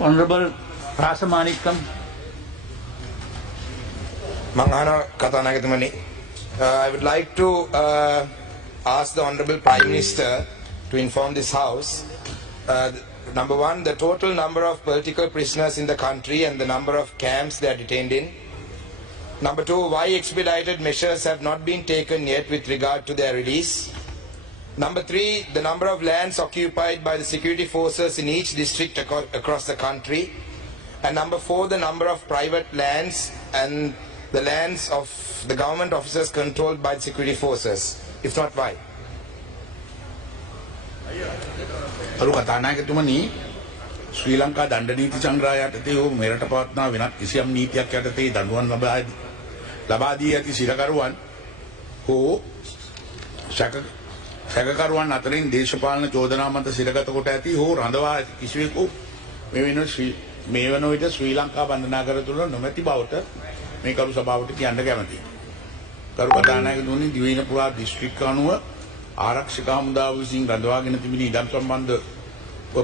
Honorable Rasamanikam. Manghana Katanagatmani. I would like to ask the Honorable Prime Minister to inform this House. Number one, the total number of political prisoners in the country and the number of camps they are detained in. Number two, why expedited measures have not been taken yet with regard to their release. Number three, the number of lands occupied by the security forces in each district across the country. And number four, the number of private lands and the lands of the government officers controlled by the security forces. If not, why? අරු කතානායකතුමනි ශ්‍රී ලංකා දණ්ඩ නීති සංග්‍රහය යටතේ හෝ මෙරට පවත්නා වෙනත් කිසියම් නීතියක් යටතේ දඬුවම් ලබා දී ඇති සිරකරුවන් හෝ සැකකරුවන් අතරින් දේශපාලන චෝදනා මත සිරගත කොට ඇති හෝ රඳවා ඇති කිසිවෙකු මේ වන විට ශ්‍රී ලංකා බන්ධනාගාර තුළ නොමැති බවට මේ කරු සභාවට කියන්න කැමැතියි. කරු කතානායකතුමනි දිවයින පුරා දිස්ත්‍රික්ක අනුව ආරක්ෂක හමුදාව විසින් රඳවාගෙන තිබෙන ඉඩම් සම්බන්ධ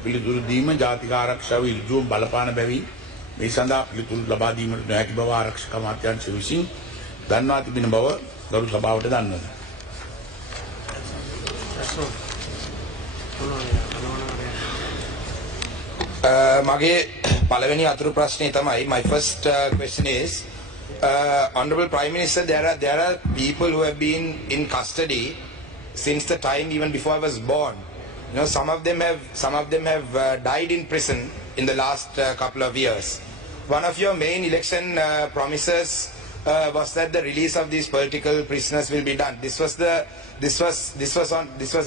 පිළිතුරු දීම ජාතික ආරක්ෂාව ඉල්ලුම් බලපාන බැවින් මේ සඳහා පිළිතුරු ලබා දීමට නොහැකි බව ආරක්ෂක අමාත්‍යාංශය විසින් දන්වා තිබෙන බව ගරු සභාවට දන්වනවා. මගේ පළවෙනි අතුරු ප්‍රශ්නේ තමයි, my first question is, Honorable Prime Minister, there are people who have been in custody since the time even before I was born. You know, some of them have died in prison in the last couple of years. One of your main election promises was that the release of these political prisoners will be done. This was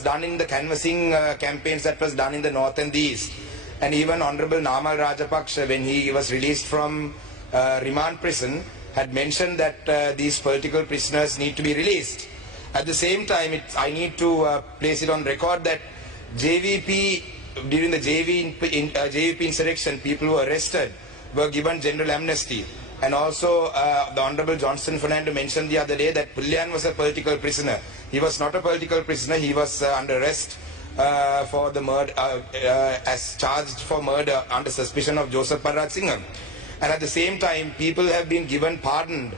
done in the canvassing campaigns that was done in the north and the east. And even Honorable Namal Rajapaksa, when he was released from remand prison, had mentioned that these political prisoners need to be released. At the same time, I need to place it on record that JVP, during the JVP insurrection, people who were arrested were given general amnesty. And also, the Honorable Johnson Fernando mentioned the other day that Pullian was a political prisoner. He was not a political prisoner. He was under arrest for the murder, as charged for murder under suspicion of Joseph Parraj Singham. And at the same time, people have been given pardoned.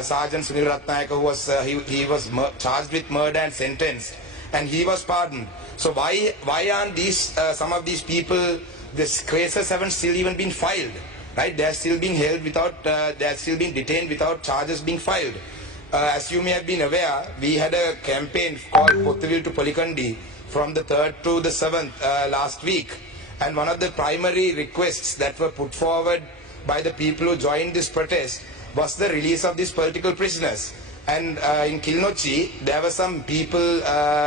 Sergeant Sunil Ratnayaka, who was he was charged with murder and sentenced, and he was pardoned. So why aren't these some of these people, these cases haven't still even been filed, right? They are still being held without, they are still being detained without charges being filed. As you may have been aware, we had a campaign called Pottuvil to Polikandi from the 3rd to the 7th last week, and one of the primary requests that were put forward by the people who joined this protest was the release of these political prisoners. And in Kilnochi, there were some people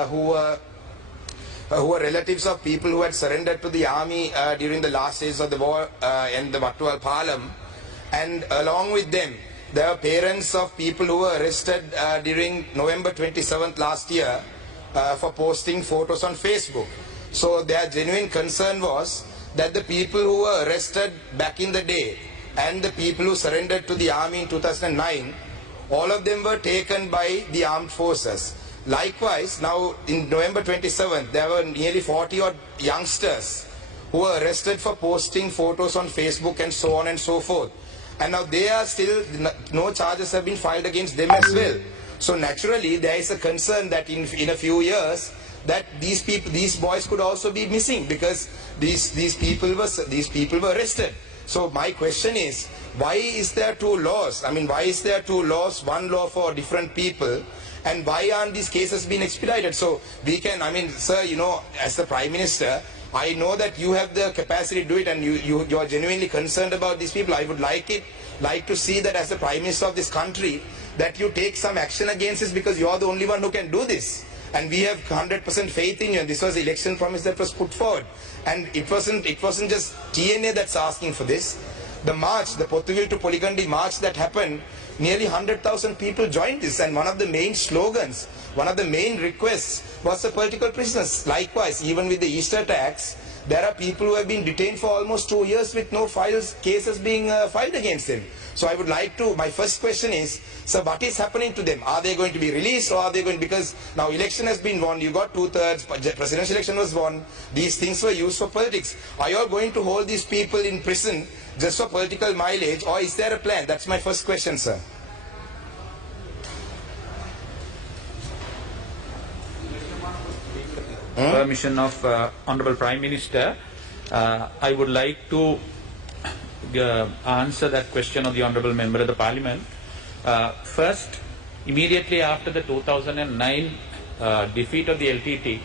who were relatives of people who had surrendered to the army during the last days of the war in the Wattuwal Palam. And along with them, there were parents of people who were arrested during November 27th last year for posting photos on Facebook. So their genuine concern was that the people who were arrested back in the day and the people who surrendered to the army in 2009, all of them were taken by the armed forces. Likewise, now in November 27th, there were nearly 40 odd youngsters who were arrested for posting photos on Facebook and so on and so forth. And now they are still, no charges have been filed against them as well. So naturally, there is a concern that in a few years, that these boys could also be missing, because these people were arrested. So my question is, why is there two laws? I mean, why is there two laws, one law for different people, and why aren't these cases being expedited? So we can, I mean, sir, you know, as the Prime Minister, I know that you have the capacity to do it, and you are genuinely concerned about these people. I would like to see that as the Prime Minister of this country, that you take some action against this, because you are the only one who can do this. And we have 100% faith in you, and this was the election promise that was put forward. And it wasn't just TNA that's asking for this. The march, the Pottuvil to Polikandi march that happened, nearly 100,000 people joined this, and one of the main slogans, one of the main requests was the political prisoners. Likewise, even with the Easter attacks, there are people who have been detained for almost 2 years with no cases being filed against them. So I would like to, my first question is, so what is happening to them? Are they going to be released, or are they going, because now election has been won, you got 2/3, presidential election was won, these things were used for politics. Are you all going to hold these people in prison just for political mileage, or is there a plan? That's my first question, sir. Permission of Honorable Prime Minister, I would like to answer that question of the Honorable Member of the Parliament. First, immediately after the 2009 defeat of the LTT,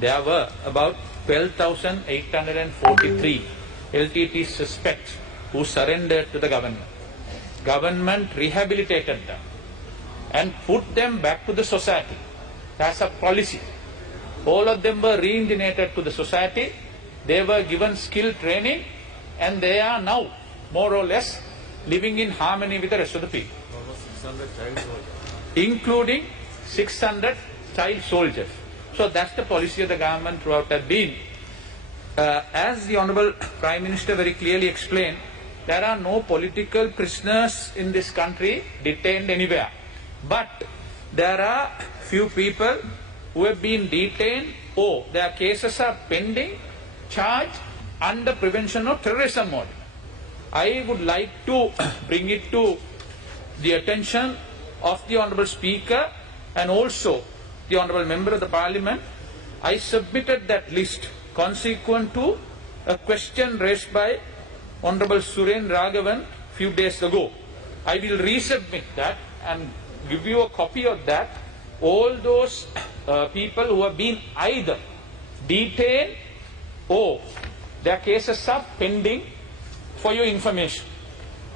there were about 12,843 LTT suspects who surrendered to the government. Government rehabilitated them and put them back to the society as a policy. All of them were reintegrated to the society. They were given skill training, and they are now more or less living in harmony with the rest of the people, including 600 child soldiers. So that's the policy of the government throughout that been. As the Honorable Prime Minister very clearly explained, there are no political prisoners in this country detained anywhere. But there are few people who have been detained or their cases are pending, charged under Prevention of Terrorism Ordinance. I would like to bring it to the attention of the Honourable Speaker and also the Honourable Member of the Parliament. I submitted that list consequent to a question raised by Honourable Suren Raghavan few days ago. I will resubmit that and give you a copy of that. All those people who have been either detained or their cases are pending, for your information.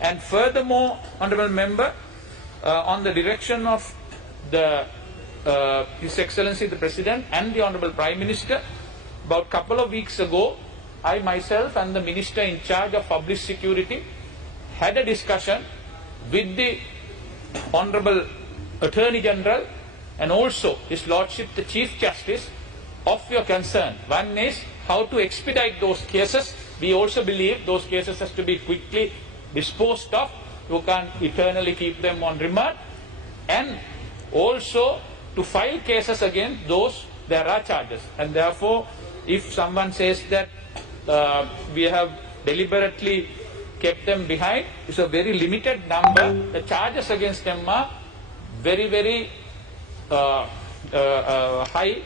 And furthermore, Honourable Member, on the direction of the His Excellency the President and the Honourable Prime Minister, about a couple of weeks ago, I myself and the Minister in charge of Public Security had a discussion with the Honourable Attorney General and also His Lordship the Chief Justice of your concern. One is how to expedite those cases. We also believe those cases has to be quickly disposed of. You can't eternally keep them on remand. And also to file cases against those there are charges. And therefore, if someone says that we have deliberately kept them behind, it's a very limited number. The charges against them are very, very high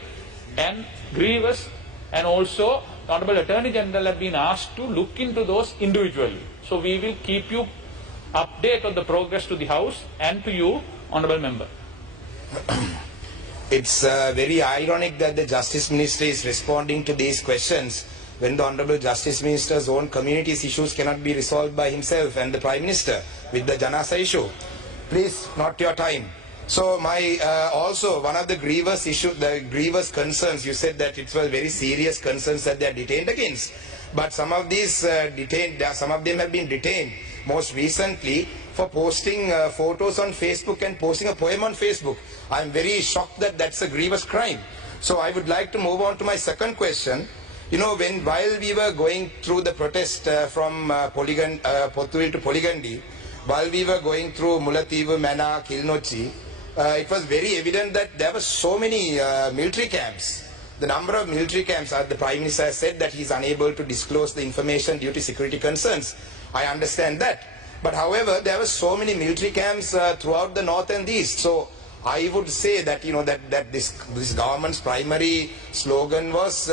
and grievous, and also the Honourable Attorney General have been asked to look into those individually. So we will keep you update on the progress to the House and to you, Honourable Member. It's very ironic that the Justice Minister is responding to these questions when the Honourable Justice Minister's own community's issues cannot be resolved by himself and the Prime Minister with the Janasa issue. Please, not your time. So my also one of the grievous concerns, you said that it was very serious concerns that they are detained against. But some of these some of them have been detained most recently for posting photos on Facebook and posting a poem on Facebook. I am very shocked that that's a grievous crime. So I would like to move on to my second question. You know, while we were going through the protest from Pothuil to Poligandi, while we were going through Mullaitivu, Mana, Kilnochi, it was very evident that there were so many military camps. The number of military camps, the Prime Minister has said that he is unable to disclose the information due to security concerns. I understand that. But however, there were so many military camps throughout the north and the east. So I would say that, you know, that this government's primary slogan was,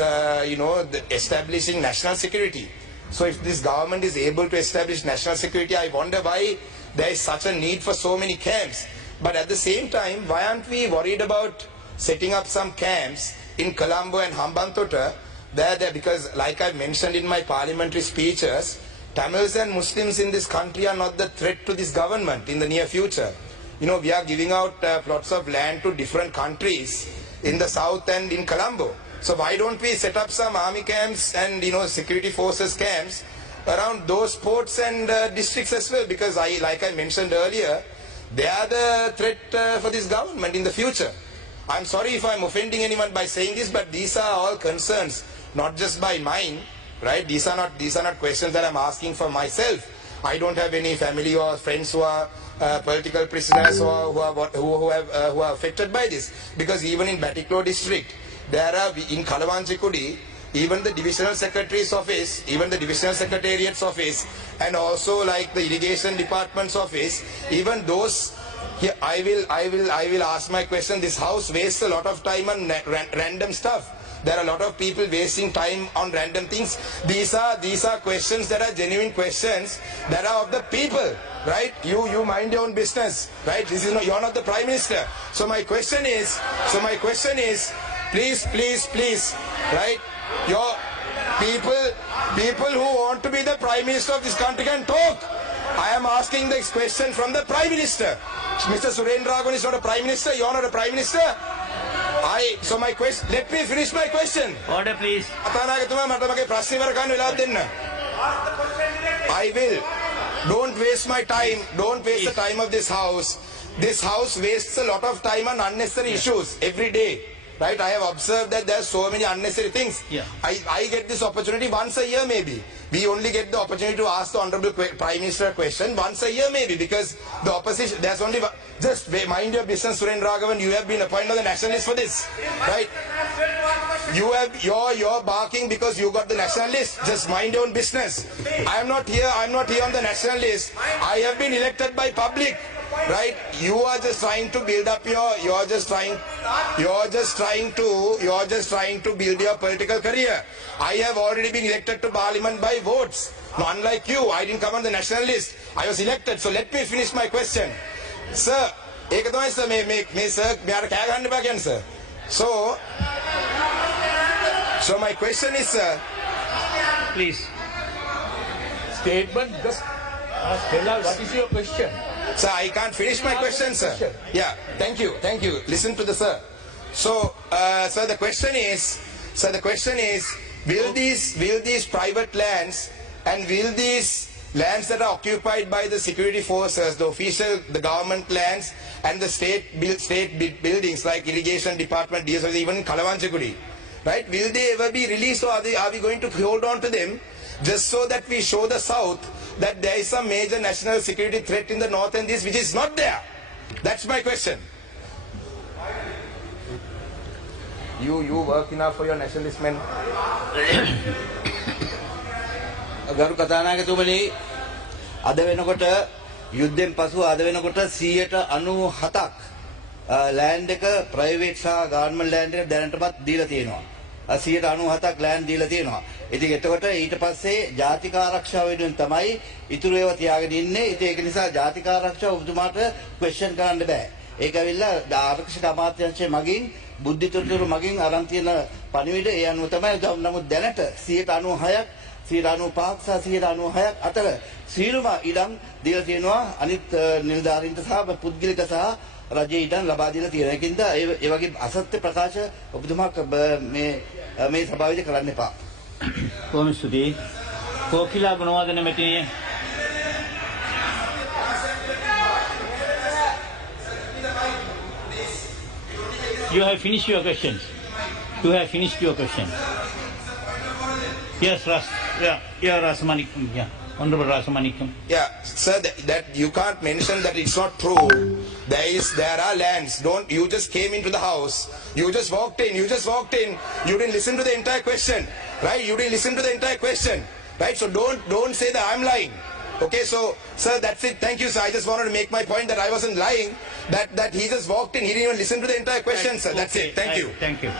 establishing national security. So if this government is able to establish national security, I wonder why there is such a need for so many camps. But at the same time, why aren't we worried about setting up some camps in Colombo and Hambantota, because like I mentioned in my parliamentary speeches, Tamils and Muslims in this country are not the threat to this government in the near future. You know, we are giving out plots of land to different countries in the south and in Colombo. So why don't we set up some army camps and, security forces camps around those ports and districts as well? Because like I mentioned earlier, they are the threat for this government in the future. I'm sorry if I'm offending anyone by saying this, but these are all concerns, not just by mine, right? These are not questions that I'm asking for myself. I don't have any family or friends who are political prisoners who are affected by this. Because even in Batiklo district, there are in Kalawanchikudi, even the divisional secretary's office, even the divisional secretariat's office, and also like the irrigation department's office, even those. Here, I will ask my question. This house wastes a lot of time on random stuff. There are a lot of people wasting time on random things. These are questions that are genuine questions that are of the people, right? You mind your own business, right? This is not, you're not the Prime Minister. So my question is, please, right? Your people who want to be the Prime Minister of this country can talk. I am asking this question from the Prime Minister. Mr. Surendra is not a Prime Minister. You are not a Prime Minister. So my question. Let me finish my question. Order, please. I will. Don't waste my time. Don't waste the time of this house. This house wastes a lot of time on unnecessary issues every day. Right? I have observed that there are so many unnecessary things. Yeah. I get this opportunity once a year maybe. We only get the opportunity to ask the Honorable Prime Minister a question once a year maybe, because the opposition, there's only, just mind your business, Surendra Raghavan, you have been appointed as the national list for this, right? You're barking because you got the national list. Just mind your own business. I'm not here on the national list. I have been elected by public. Right? You are just trying to build up you're just trying to build your political career. I have already been elected to parliament by votes. Now, unlike you, I didn't come on the national list. I was elected. So let me finish my question. Sir, ek tamai sir me sir meara kaya ganna ba kiyanne sir. So my question is, sir, Please. Statement, just tell us what is your question. Sir, I can't finish my question, sir. Yeah, thank you. Listen to the sir. So, sir, the question is, will these private lands and will these lands that are occupied by the security forces, the government lands and the state buildings like irrigation department, even Kalawanchikudi, right? Will they ever be released, or are we going to hold on to them just so that we show the South that there is some major national security threat in the north and this which is not there? That's my question. You work enough for your nationalist men. ගරු කතානායකතුමනි, අද වෙනකොට යුද්ධෙන් පසු අද වෙනකොට 97ක් land එක private සහ government land එක දැනටමත් දීලා තියෙනවා. 97ක් ලෑන්ඩ් දීලා තියෙනවා. ඉතින් එතකොට ඊට පස්සේ ජාතික ආරක්ෂාව වෙනුවෙන් තමයි ඉතුරු ඒවා තියාගෙන ඉන්නේ. ඉතින් ඒක නිසා ජාතික ආරක්ෂාව ඔබතුමාට ක්වෙස්චන් කරන්න බෑ. ඒක ඇවිල්ලා ආරක්ෂක අමාත්‍යාංශය මගින් බුද්ධිතොරතුරු මගින් අරන් තියෙන පණිවිඩ ඒ අනුව තමයි. නමුත් දැනට 96ක් 95ක් සහ 96ක් අතර සීලම ඉඩම් දීලා තියෙනවා අනිත් නිලධාරීන්ට සහ පුද්ගලික සහ රජයේ ඉඩම් ලබා දීලා තියෙන. ඒකින්ද ඒ වගේ අසත්‍ය ප්‍රකාශ ඔබතුමා මේ සභාවේදී කරන්න එපා. කොහොම ස්තුතියි. කෝකිලා Gunawardena මෙතිණිය. You have finished your questions. Yes, Rasamanikam. Yeah, Honorable Rasamanikam. Yeah, sir, that you can't mention that it's not true. There are lands. You just came into the house. You just walked in. You didn't listen to the entire question, right? Right? So don't say that I'm lying. Okay, so sir, that's it. Thank you, sir. I just wanted to make my point that I wasn't lying. That he just walked in. He didn't even listen to the entire question, sir. That's it. Thank you. Thank you.